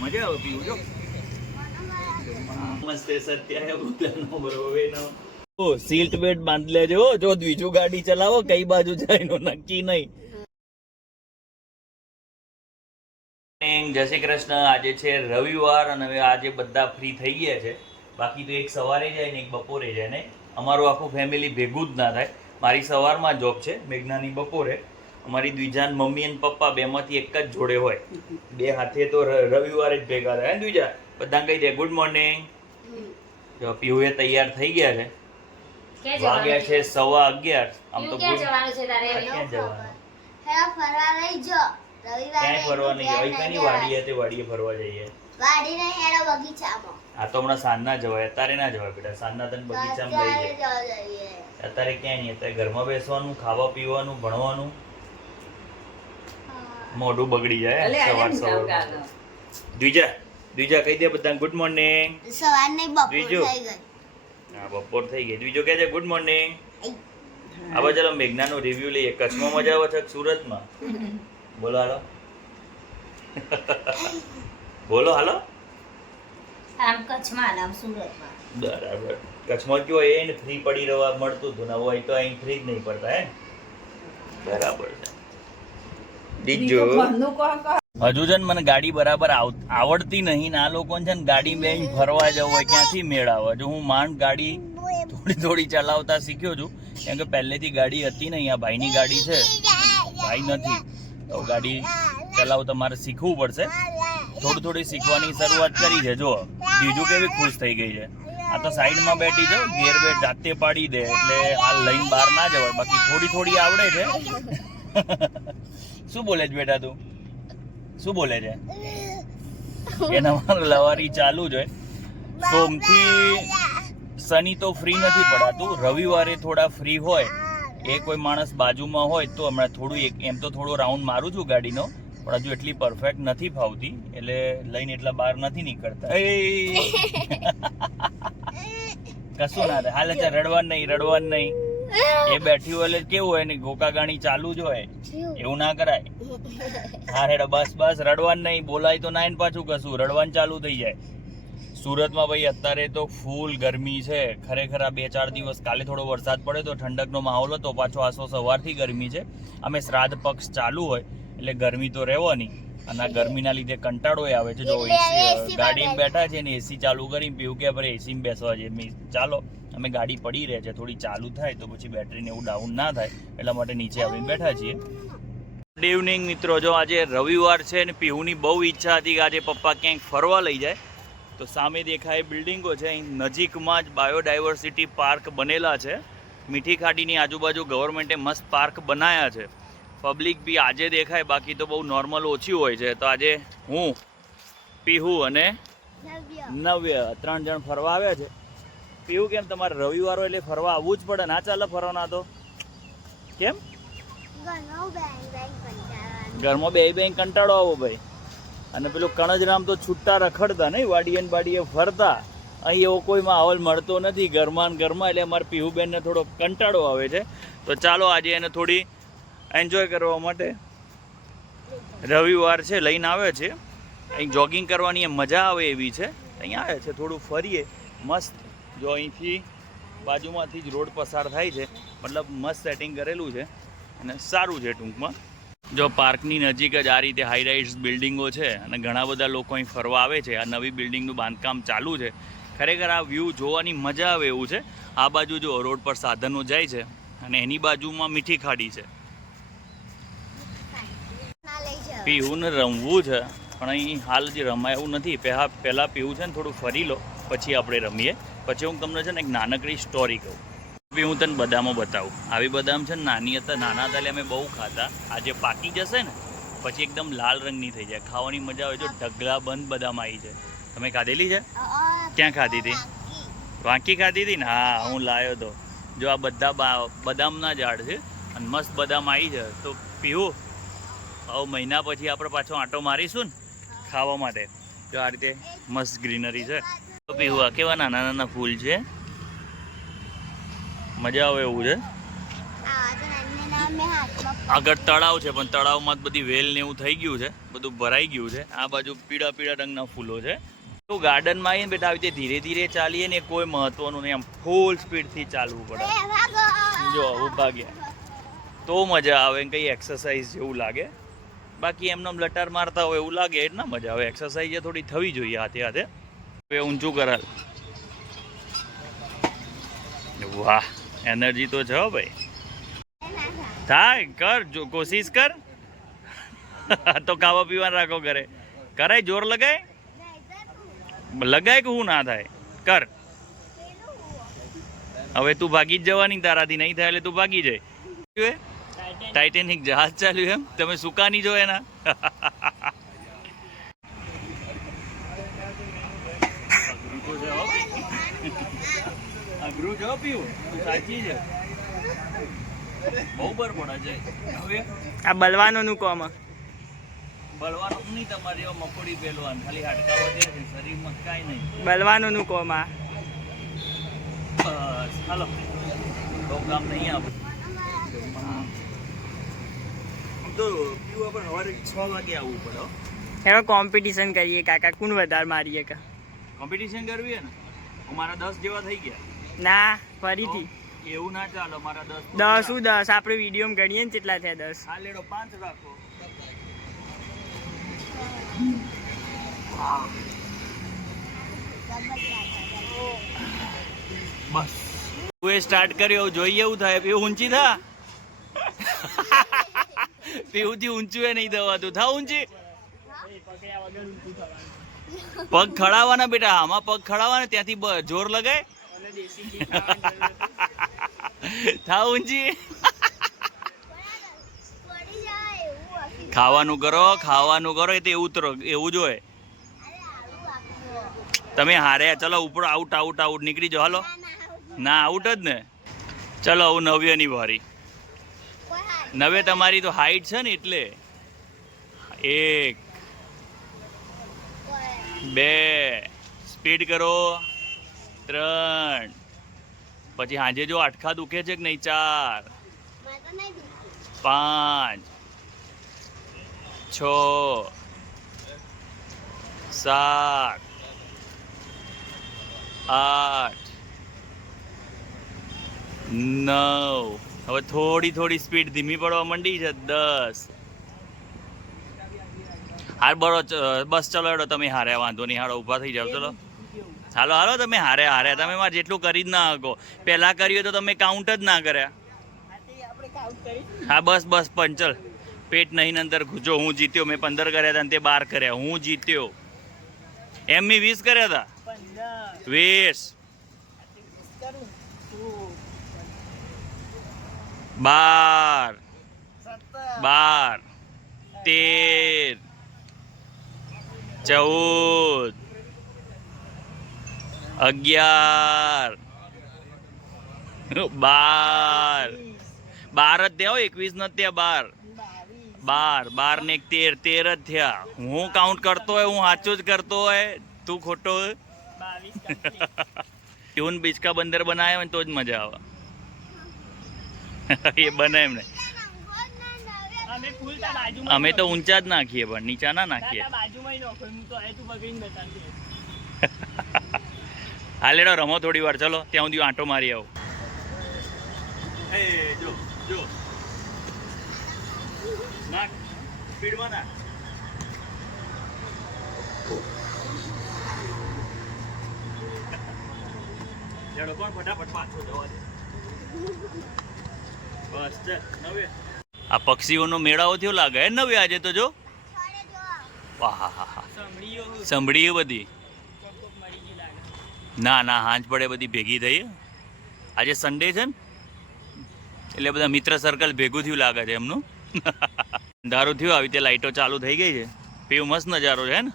મજા આવે પીવું જો મસ્ત સત્ય હે બોલનો બરોવેનો ઓ સીટ બેલ્ટ બાંધ લેજો જો બીજું ગાડી ચલાવો કઈ બાજુ જાય નો નક્કી નહીં. જય શ્રી કૃષ્ણ. આજે છે રવિવાર અને હવે આજે બધા ફ્રી થઈ ગયા છે. બાકી તો એક સવારે જાય ને એક બપોરે જાય ને અમારું આખું ફેમિલી ભેગું જ ના થાય. મારી સવારમાં જોબ છે, મેઘનાની બપોરે. અમારી દ્વિજાન મમ્મી અને પપ્પા બેમાંથી એક જ જોડે હોય. બે હાથે તો રવિવારે જ ભેગા થાય. દ્વિજા બધા કહી દે ગુડ મોર્નિંગ. જો પીયુએ તૈયાર થઈ ગયા છે. વાગ્યા છે 11:15. આમ તો ક્યાં જવાનું છે તારે? ક્યાં જવાનું? ફરવા લઈ જો. ક્યાંય ફરવા નહીં જવાય. કઈની વાડીએ તે વાડીએ ફરવા જઈએ. વાડી નહીં હેડો બગીચામાં. આ તો હમણાં સાંજના જવાય, અત્યારે ના જવાય બેટા. સાંજના તને બગીચામાં લઈ જાય. અત્યારે ક્યાંય નહીં. અત્યારે ઘરમાં બેસવાનું, ખાવા પીવાનું, ભણવાનું. મોઢું બગડી જાય સવાર. દ્વિજા કહી દે બધા ગુડ મોર્નિંગ. સવાર નહીં બપોર થઈ ગઈ. હા બપોર થઈ ગઈ. દ્વિજો કહે છે ગુડ મોર્નિંગ. હવે ચાલો મેઘનાનો રિવ્યુ લઈએ. કચ્છમાં મજા આવે છે સુરતમાં? બોલો હાલો. બોલો હાલો. આમ કચ્છમાં આમ સુરતમાં. બરાબર. કચ્છમાં કયો એને ફ્રી પડી રહેવા મળતું હતું ને હોય તો અહીં ફ્રી જ નહીં પડતા હે. બરાબર છે. બીજો હજુ છે ને મને ગાડી બરાબર આવડતી નહીં ને આ લોકો છે ને ગાડી બેન ફરવા જવું હોય ક્યાંથી મેળ આવે. જો હું માંડ ગાડી થોડી ચલાવતા શીખ્યો છું કેમ કે પહેલેથી ગાડી હતી ને અહીંયા ભાઈની ગાડી છે, ભાઈ નથી તો ગાડી ચલાવતા મારે શીખવું પડશે. થોડી શીખવાની શરૂઆત કરી છે. જો બીજું કેવી ખુશ થઈ ગઈ છે. આ તો સાઈડમાં બેઠી છે, ગેર બેર જાતે પાડી દે એટલે હાલ લઈને બહાર ના જવાય. બાકી થોડી આવડે છે. શું બોલે છે બેટા તું? શું બોલે છે? એના લવારી ચાલુ જ હોય. સોમથી શનિ તો ફ્રી નથી પડાતું. રવિવારે થોડા ફ્રી હોય. એ કોઈ માણસ બાજુમાં હોય તો હમણાં થોડું એમ તો થોડો રાઉન્ડ મારું છું ગાડીનો, પણ હજુ એટલી પરફેક્ટ નથી ફાવતી એટલે લઈને એટલા બહાર નથી નીકળતા. કશું ના થાય. હાલે છે રડવાનું નહીં. એ બેઠી હોય એટલે કેવું હોય ને ગોકા ગાણી ચાલુ જ હોય, એવું ના કરાય. હા હેડો બસ રડવાનું નહીં. બોલાય તો ના પાછું કશું રડવાનું ચાલુ થઈ જાય. સુરતમાં ભાઈ અત્યારે તો ફૂલ ગરમી છે ખરેખર. આ 2-4 દિવસ કાલે થોડો વરસાદ પડે તો ઠંડકનો માહોલ હતો, પાછો આસો સવારથી ગરમી છે. અમે શ્રાદ્ધ પક્ષ ચાલુ હોય એટલે ગરમી તો રહેવાની અને આ ગરમીના લીધે કંટાળો આવે છે. જો ગાડીમાં બેઠા છે ને એસી ચાલુ કરી પીવું કે ભાઈ એસીમાં બેસવા છે. ચાલો અમે ગાડી પડી રહે છે, થોડી ચાલુ થાય તો પછી બેટરીને એવું ડાઉન ના થાય એટલા માટે નીચે આવીને બેઠા છીએ. ગુડ ઇવનિંગ મિત્રો. જો આજે રવિવાર છે ને પીહુની બહુ ઈચ્છા હતી કે આજે પપ્પા ક્યાંક ફરવા લઈ જાય. તો સામે દેખાય બિલ્ડિંગો છે. અહીં નજીકમાં જ બાયોડાયવર્સિટી પાર્ક બનેલા છે. મીઠી ખાડીની આજુબાજુ ગવર્મેન્ટે મસ્ત પાર્ક બનાવ્યા છે. પબ્લિક બી આજે દેખાય, બાકી તો બહુ નોર્મલ ઓછી હોય છે. તો આજે હું, પીહુ અને નવ્ય 3 જણ ફરવા આવ્યા છે. પીહુ કેમ તમારે રવિવાર હોય એટલે ફરવા આવવું જ પડે? ના ચાલે ફરવાના તો કેમ? ઘરમાં બે કંટાળો આવો ભાઈ. અને પેલું કણજરામ તો છૂટા રખડતા નહીં, વાડીએ ફરતા. અહીં એવો કોઈ માહોલ મળતો નથી ઘરમાં એટલે અમારે પીહુબેનને થોડો કંટાળો આવે છે. તો ચાલો આજે એને થોડી એન્જોય કરવા માટે રવિવાર છે લઈને આવે છે. અહીં જોગિંગ કરવાની મજા આવે એવી છે. અહીં આવે છે થોડું ફરીએ મસ્ત. જો અહીંથી બાજુમાંથી જ રોડ પસાર થાય છે, મતલબ મસ્ત સેટિંગ કરેલું છે અને સારું છે ટૂંકમાં. જો પાર્કની નજીક જ આ રીતે હાઈ રાઇઝ બિલ્ડિંગો છે અને ઘણા બધા લોકો અહીં ફરવા આવે છે. આ નવી બિલ્ડિંગનું બાંધકામ ચાલુ છે. ખરેખર આ વ્યૂ જોવાની મજા આવે એવું છે. આ બાજુ જો રોડ પર સાધનો જાય છે અને એની બાજુમાં મીઠી ખાડી છે. પીહુને રમવું છે પણ અહીં હાલ જે રમાય એવું નથી. પહેલાં પીહુ છે ને થોડું ફરી લો પછી આપણે રમીએ. પછી હું તમને છે ને એક નાનકડી સ્ટોરી કહું. હું તને બદામો બતાવું. આવી બદામ છે ને નાના હતા એટલે અમે બહુ ખાતા. આજે પાકી જશે ને પછી એકદમ લાલ રંગની થઈ જાય, ખાવાની મજા આવે. જો ઢગલા બંધ બદામ આવી છે. તમે ખાધેલી છે? ક્યાં ખાધી હતી? વાંકી ખાધી હતી ને? હા હું લાવ્યો હતો. જો આ બધા બદામના ઝાડ છે અને મસ્ત બદામ આવી છે. તો પીવું હવે મહિના પછી આપણે પાછો આંટો મારીશું ને ખાવા માટે. જો આ રીતે મસ્ત ગ્રીનરી છે. તો પીવું આ કેવા નાના ફૂલ છે, મજા આવે એવું છે. આગળ તળાવ છે પણ તળાવમાં બધી વેલ ને એવું થઈ ગયું છે, બધું ભરાઈ ગયું છે. આ બાજુ પીળા પીળા રંગના ફૂલો છે. તો ગાર્ડનમાં આવીને બેટા આવી રીતે ધીરે ધીરે ચાલીએ ને કોઈ મહત્વનું નહીં, આમ ફૂલ સ્પીડથી ચાલવું પડે. જો ઊભા ગયા તો મજા આવે, કંઈ એક્સરસાઇઝ જેવું લાગે. બાકી એમને લટાર મારતા હોય એવું લાગે એટલે ના મજા આવે. એક્સરસાઇઝ થોડી થવી જોઈએ હાથે હાથે. હવે ઊંચું કરાલ. વાહ, એનર્જી તો છે ભાઈ. થાય કર, જો કોશિશ કર. તો ખાવા પીવાનું રાખો ઘરે. કરાય, જોર લગાય લગાય કે હું ના થાય કર. હવે તું ભાગી જ જવાની, તારાથી નહીં થાય એટલે તું ભાગી જાય. ટાઇટેનિક જહાજ ચાલ્યું એમ, તમે સુકાની જો એના. અઘરું જો પીવું સાચી છે, બહુ બર પડે છે. હવે આ બલવાનો નું કોમાં બળવાનું નહીં, તમારે એવા મકોડી પહેલવાન ખાલી હાડકા વધે છે, શરીરમાં કાંઈ નહીં. બલવાનો નું કોમાં બસ હાલો, બહુ કામ નહીં આપે. તો પીવું આપણે સવારે 6 વાગે આવવું પડે. હવે કોમ્પિટિશન કરીએ કાકા, કોણ વધારે મારીએ કા. કોમ્પિટિશન કરવી હે ને, મારા 10 જેવા થઈ ગયા. ના ફરીથી એવું ના ચાલો, મારા 10 10 આપણે વિડીયોમાં ગણીએ ને કેટલા થયા 10. હા લેડો 5 રાખો. બસ તું એ સ્ટાર્ટ કર્યો, જોઈએ એવું થાય. પીવું ઊંચી થા. પીવુંથી ઊંચું એ નહીં થવાતું. થા ઊંચી. પગ ખડાવવાના બેટા, આમાં પગ ખડાવવાના, ત્યાંથી જોર લગાય. થા ઊંચી. ખાવાનું કરો, ખાવાનું કરો, એ તો એવું તો એવું જ હોય. તમે હાર્યા, ચલો ઉપર આઉટ આઉટ આઉટ નીકળી જાઓ. હાલો ના, આઉટ જ ને. ચલો હું નવ્યની વારી. નવે તમારી તો હાઈટ છે ને એટલે. 1 2 સ્પીડ કરો. 3 પછી હાજે જો આટખા દુખે છે કે નહીં. 4 5 6 7 8 9. હવે થોડી થોડી સ્પીડ ધીમી પડવા માંડી છે. 10. હાર બરો, બસ ચલો હેડો, તમે હાર્યા, વાંધો નહીં. હાડો ઊભા થઈ જાવ. ચલો હાલો હાલો, તમે હાર્યા. તમે મારે જેટલું કરી જ ના શકો. પહેલા કર્યું તો તમે કાઉન્ટ જ ના કર્યા. હા બસ બસ પંચલ, પેટ નહીં અંદર ઘૂંચો. હું જીત્યો, મેં 15 કર્યા હતા અને તે 12 કર્યા. હું જીત્યો. એમ મેં 20 કર્યા હતા. 20 12 13 14 11 12 12 જ થયા. 21 નથી થયા. 12 ને 13 13 જ થયા. હું કાઉન્ટ કરતો હોય, હું સાચું જ કરતો હોય, તું ખોટો હોય. ટ્યુન બિચકા બંદર બનાવ્યો ને તો જ મજા આવે. એ બને એમને. અમે તો ઊંચા જ નાખીએ પણ નીચા ના નાખીએ. હા લેડો રમો થોડી વાર. ચલો ત્યાં સુધી આંટો મારી આવો. જો જો નાખ, સ્પીડમાં નાખ. લેડો પણ ફટાફટ પાછો જવા દે. બસ ચાલ. નવે આ પક્ષીઓનો મેળાવો થયો લાગે હે નવે આજે તો. જો વાહ હા હા, સંભળીઓ બધી. ના ના, હાંજ પડે બધી ભેગી થઈ. આજે સન્ડે છે ને એટલે બધા મિત્ર સર્કલ ભેગું થયું લાગે છે એમનું. અંધારું થયું, આવી રીતે લાઈટો ચાલુ થઈ ગઈ છે. પેલું મસ્ત નજારો છે ને.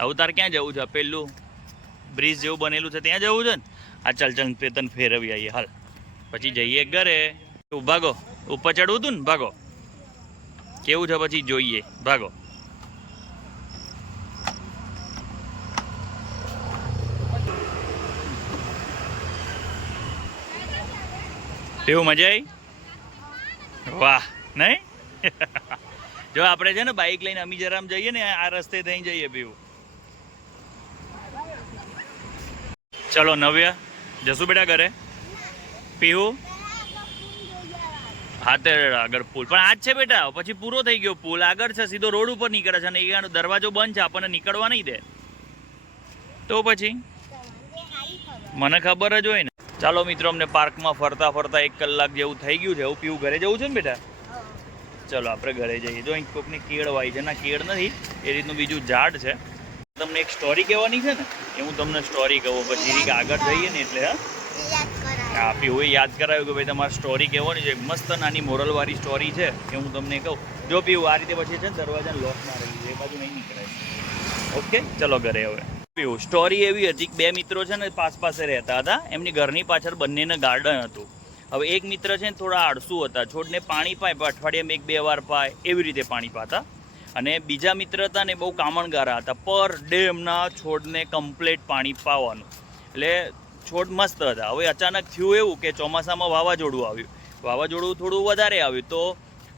આવું તાર ક્યાં જવું છે? પેલું બ્રિજ જેવું બનેલું છે ત્યાં જવું છે ને. આ ચાલ ચાલ તને ફેરવી આવીએ હાલ, પછી જઈએ ઘરે. ભાગો, ઉપર ચડવું હતું ને, ભાગો. કેવું છે પછી જોઈએ, ભાગો. કેવું મજા આવી? વાહ, નહીં જો આપણે છે ને બાઇક લઈને અમીજરામ જઈએ ને આ રસ્તે થઈ જઈએ પીવું. ચલો નવ્ય જશું બેટા ઘરે. પીવું હા તે આગળ પુલ પણ આજ છે બેટા, પછી પૂરો થઈ ગયો પુલ, આગળ છે સીધો રોડ ઉપર નીકળે છે અને એ દરવાજો બંધ છે, આપણને નીકળવા નહીં દે. તો પછી મને ખબર જ હોય ને. ચાલો મિત્રો, અમને પાર્કમાં ફરતા ફરતા 1 કલાક જેવું થઈ ગયું છે. એવું પીવું ઘરે જવું છે ને બેટા? ચલો આપણે ઘરે જઈએ. જો અહીં કોકની કેળ વાય છે, ના કેળ નથી, એ રીતનું બીજું ઝાડ છે. તમને એક સ્ટોરી કહેવાની છે ને, એ હું તમને સ્ટોરી કહું પછી આગળ જઈએ ને એટલે. હા પીવું યાદ કરાવ્યું કે ભાઈ તમારે સ્ટોરી કહેવાની છે, મસ્ત નાની મોરલવાળી સ્ટોરી છે એ હું તમને કહું. જો પીવું આ રીતે પછી છે ને દરવાજાને લોક મારેલી છે, એ બાજુ નહીં નીકળાય. ઓકે ચલો ઘરે હવે. પીવું સ્ટોરી એવી હતી કે 2 મિત્રો છે ને પાસે રહેતા હતા. એમની ઘરની પાછળ બંનેને ગાર્ડન હતું. હવે એક મિત્ર છે ને થોડા આળસુ હતા, છોડને પાણી પાય અઠવાડિયામાં 1-2 વાર પાય એવી રીતે પાણી પાતા. અને બીજા મિત્ર હતા ને બહુ કામણગારા હતા, પર ડે એમના છોડને કમ્પ્લીટ પાણી પાવાનું, એટલે છોડ મસ્ત હતા. હવે અચાનક થયું એવું કે ચોમાસામાં વાવાઝોડું આવ્યું, વાવાઝોડું થોડું વધારે આવ્યું તો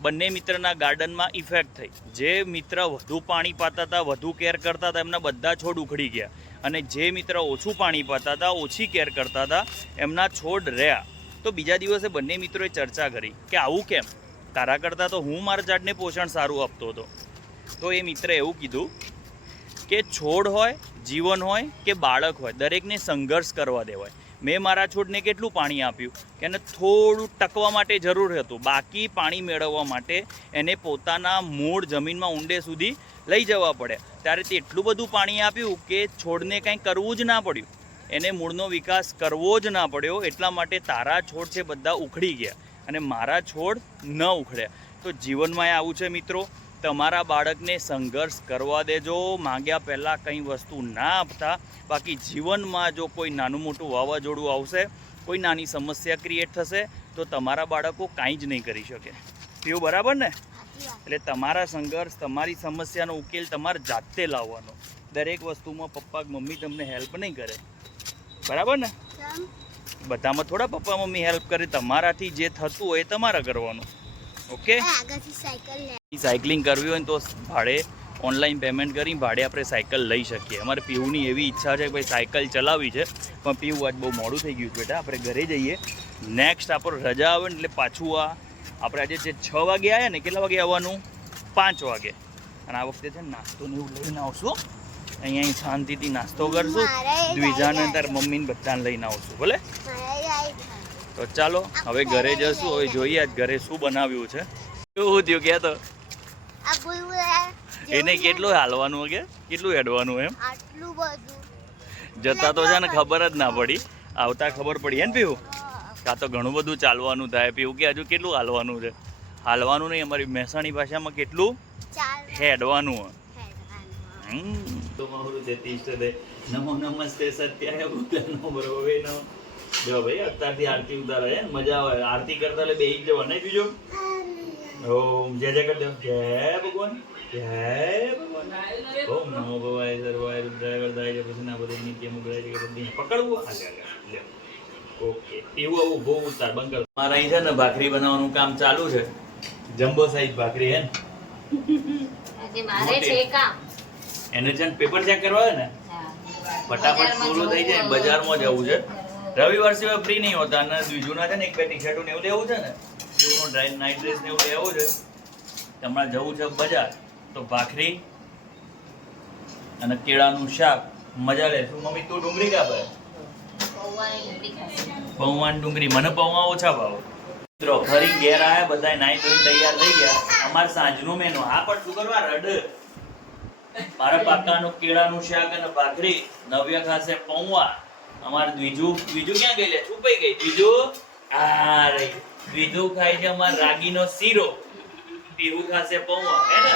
બંને મિત્રના ગાર્ડનમાં ઇફેક્ટ થઈ. જે મિત્ર વધુ પાણી પાતા હતા, વધુ કેર કરતા હતા, એમના બધા છોડ ઉખડી ગયા. અને જે મિત્ર ઓછું પાણી પાતા હતા, ઓછી કેર કરતા હતા, એમના છોડ રહ્યા. તો બીજા દિવસે બંને મિત્રોએ ચર્ચા કરી કે આવું કેમ, તારા કરતાં તો હું મારા ઝાડને પોષણ સારું આપતો હતો. તો એ મિત્રે એવું કીધું કે છોડ હોય, જીવન હોય કે બાળક હોય, દરેકને સંઘર્ષ કરવા દેવાય. મેં મારા છોડને કેટલું પાણી આપ્યું કે એને થોડું ટકવા માટે જરૂર હતું, બાકી પાણી મેળવવા માટે એને પોતાના મૂળ જમીનમાં ઊંડે સુધી લઈ જવા પડે. ત્યારે તે એટલું બધું પાણી આપ્યું કે છોડને કંઈ કરવું જ ના પડ્યું, એને મૂળનો વિકાસ કરવો જ ના પડ્યો. એટલા માટે તારા છોડ છે બધા ઉખડી ગયા અને મારા છોડ ન ઉખડ્યા. તો જીવનમાં આવું છે મિત્રો, તમારા બાળકને સંઘર્ષ કરવા દેજો, માંગ્યા પહેલાં કંઈ વસ્તુ ના આપતા. બાકી જીવનમાં જો કોઈ નાનું મોટું વાવાઝોડું આવશે, કોઈ નાની સમસ્યા ક્રિએટ થશે તો તમારા બાળકો કાંઈ જ નહીં કરી શકે. પીવું બરાબર ને? એટલે તમારા સંઘર્ષ, તમારી સમસ્યાનો ઉકેલ તમારે જાતે લાવવાનો. દરેક વસ્તુમાં પપ્પા મમ્મી તમને હેલ્પ નહીં કરે, બરાબર ને? બધામાં થોડા પપ્પા મમ્મી હેલ્પ કરે, તમારાથી જે થતું હોય એ તમારે કરવાનું. ઓકે, સાયકલિંગ કરવી હોય ને તો ભાડે ઓનલાઈન પેમેન્ટ કરી ભાડે આપણે સાયકલ લઈ શકીએ. અમારે પીવુની એવી ઈચ્છા છે કે ભાઈ સાયકલ ચલાવવી છે, પણ પીવું આજ બહુ મોડું થઈ ગયું છે બેટા, આપણે ઘરે જઈએ. નેક્સ્ટ આપણે રજા આવે ને એટલે પાછું આપણે આજે જે 6 વાગે આવ્યા ને, કેટલા વાગે આવવાનું? 5 વાગે. અને આ વખતે છે નાસ્તો ને એવું લઈને આવશું, અહીંયા શાંતિથી નાસ્તો કરશું, દ્વિજાને તાર મમ્મીને બધાને લઈને આવશું. ભલે તો ચાલો હવે ઘરે જશું. હવે જોઈએ આજ ઘરે શું બનાવ્યું છે. શું થયું કે તો એને કેટલું હાલવાનું કે કેટલું હેડવાનું એમ? આટલું બધું જતા તો છે ને ખબર જ ના પડી, આવતા ખબર પડી એમ પીવું? કાં તો ઘણું બધું ચાલવાનું થાય પીવું, કે હજુ કેટલું હાલવાનું છે? હાલવાનું નહીં, અમારી મહેસાણી ભાષામાં કેટલું હેડવાનું. નમો નમસ્તે સત્યાય ભૂતનો બ્રવે નો. જો ભાઈ અત્યારથી આરતી ઉતારે છે, મજા આવે આરતી કરતા. એટલે બેહી જવા નહીં બીજું. ઓમ જય જય કરી દો. જય ભગવાન, જય ભગવાન. ઓમ નમો ભવાય સર્વાય રુદ્રાય વરદાય પછી ના બધું નિત્ય મુગરાય કે બધી પકડવું. લે ઓકે, એવું આવું બહુ ઉતાર બંધ કર. મારા અહીં છે ને ભાખરી બનાવવાનું કામ ચાલુ છે. જમ્બો સાઈઝ ભાખરી હે ને, મારે છે કામ. એને છે ને પેપર ચેક કરવા હોય ને, ફટાફટ પૂરું થઈ જાય. બજારમાં જવું છે, રવિવાર સિવાય ફ્રી નહીં હોતા. અને બીજુના છે ને 1-2 ટી-શર્ટો ને એવું લેવું છે ને, એવું ડ્રાય નાઇટ ડ્રેસ ને એવું લેવું છે. હમણાં જવું છે બજાર, તો ભાખરી અને કેળાનું શાક મજા લે. શું મમ્મી તું ડુંગળી કાપે? પૌવાની ડુંગળી. મને પૌવા ઓછા ભાવ. મિત્રો ફરી ઘેર આવ્યા, બધા નાઈ ધોઈ તૈયાર થઈ ગયા. અમારે સાંજનું મેનુ આ પણ શું કરવા રડ. મારા પાકાનું કેળાનું શાક અને ભાખરી, નવ્ય ખાસે પૌવા. અમારે દ્વિજુ ક્યાં ગઈ? લે છુપાઈ ગઈ દ્વિજુ. આ રહી દ્વિજુ ખાય છે અમાર રાગીનો શીરો. પીહુ ખાસે પૌવા. હે ને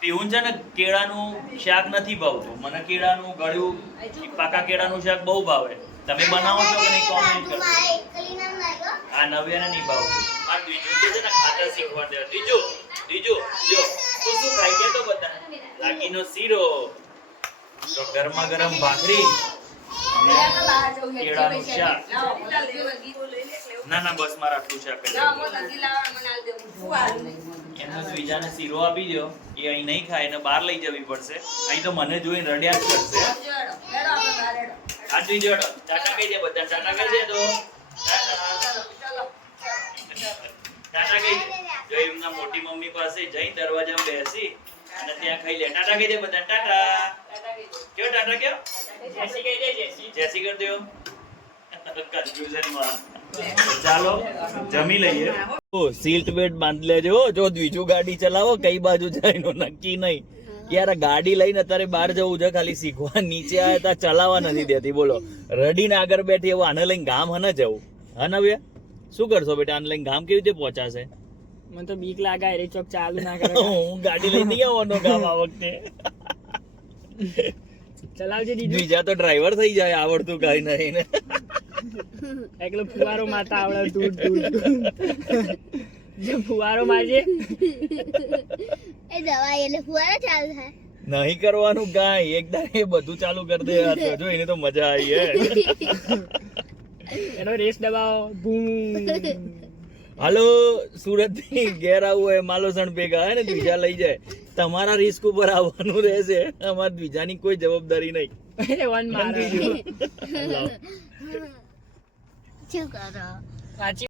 પીહુ છે ને કેળાનું શાક નથી ભાવતું, મને કેળાનું ગળ્યું પાકા કેળાનું શાક બહુ ભાવે. તમે બનાવો છો કે નહીં કોમેન્ટ કરો. આ નવ્યાને નહીં ભાવતું. આ દ્વિજુ છે ને ખાતા શીખવા દે. દ્વિજુ જો તું શું ખાય કે તો બતા. રાગીનો શીરો, તો ગરમા ગરમ ભાખરી, કેળાનું શાક. ના બસ મારા આટલું શાક. એમનો દ્વિજાને શીરો આપી દો, એ અહીં નહીં ખાય ને બહાર લઈ જવી પડશે. અહીં તો મને જોઈને રડ્યા જ કરશે. આ દ્વિજો હેડો. ટાટા કહી દે બધા, ટાટા કહી દે તો ટાટા કહી દે. જો એમના મોટી મમ્મી પાસે જઈ દરવાજામાં બેસી અને ત્યાં ખાઈ લે. ટાટા કહી દે બધા, ટાટા કયો, ટાટા કયો, જેસી કહી દે, જેસી કરી દો. કન્ફ્યુઝનમાં. ચાલો જમી લઈએ. સીટ બેલ્ટ બાંધી લેજો. જો દ્વિજુ ગાડી ચલાવો કઈ બાજુ જાય એનું નક્કી નહીં. યાર આ ગાડી લઈને અત્યારે બહાર જવું છે ખાલી શીખવા. નીચે આવે તો ચલાવવા નથી દેતી. બોલો રડીને આગળ બેઠી એવું. આને લઈને ગામ હને જવું? હા નવ્યા શું કરશો બેટા? આને લઈને ગામ કેવી રીતે પહોંચાશે? મને તો બીક લાગે એ ચોક ચાલુ ના કરે. હું ગાડી લઈને નહીં આવવાનો ગામ આ વખતે. ચલાવજે દીદી. બીજા તો ડ્રાઈવર થઈ જાય આવડતું કઈ નહીં ને. એકલો ફુવારો મારતા આવડે દૂર દૂર. જે ફુવારો મારજે એ દવા એટલે ફુવારા ચાલુ થાય. નહીં કરવાનું કાંઈ. એકદમ એ બધું ચાલુ કરી દે. જો એને તો મજા આવી હે. એનો રેસ દબાવો. બૂમ. હાલો સુરત થી ઘેર આવવું હોય માલોસણ ભેગા હે ને દ્વિજા લઈ જાય. તમારા રિસ્ક ઉપર આવવાનું રહેશે. અમારા દ્વિજાની કોઈ જવાબદારી નહીં. વન મારે શું કરો? સાચી